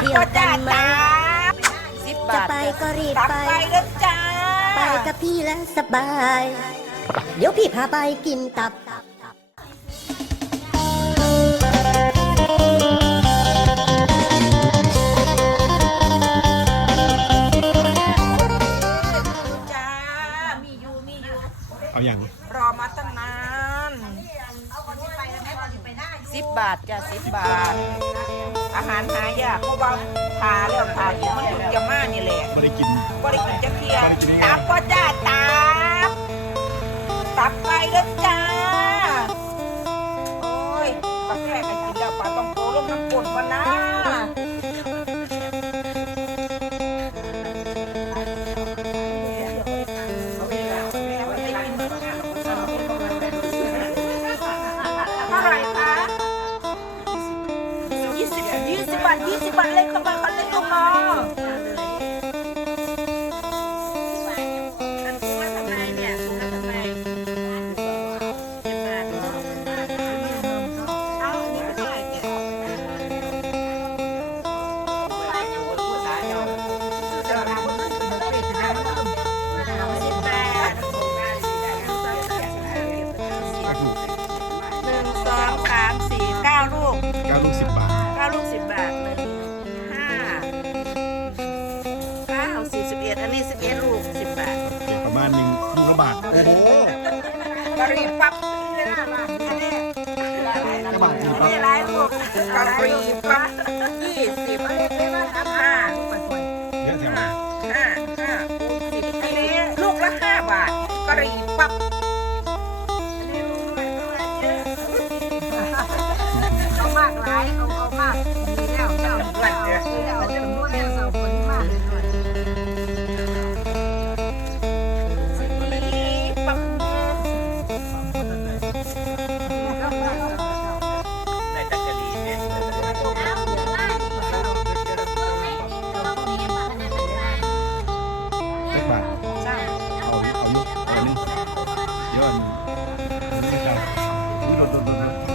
เที่ยวกันไหมสิบจะบาทไปก็รีบตักไป ไปแล้วจ้า ไปกับพี่แล้วสบาย เดี๋ยวพี่พาไปกินตับ จ้า มีอยู่ มีอยู่ เอาอย่างรอมาตั้งนานสิบบาทจ้ะสิบบาท อาหารหายากเพราะว่าทาแล้วทาอีกมันถึงจะมานี่แหละไม่ได้กินบริกินจะเพียบ่ได้กินตับก็จ้าตับตับไปแล้วจ้าโอ้ยกาแฟก็กินแล้วปลาต้องโตลงน้ำกลก่อนนะ สิบยี่สิบบาทยี่สิบบาทเล็กเข้ามาคนเล็กเข้ามาก็ถูกหนึ่งสองสามสี่เก้าลูก เก้าลูกสิบบาทเก้า ลูกสิบบาทหนึ่งห้าเก้าสี่สิบเอ็ดอันนี้สิบเอ็ดลูกสิบบาทประมาณหนึ่งลูกละบาทโอ้โหกะรีปั๊บนี่นมาอนนี้กระไริะนี่หลายพกกะรี่ปั๊บยี่สิบอันนี้ไม่ว่าครับห้าเยอแถวไหห้าห้าสิบทีลูกละห้าบาทกะรีปั๊บเอามากหลายเอา มากแล้วแล้วแล้วแล้วจำนวนแล้วสองคนมากเลยด้วยเอาเอาเอาเอาเอาเอาเอาเอาเอาเอา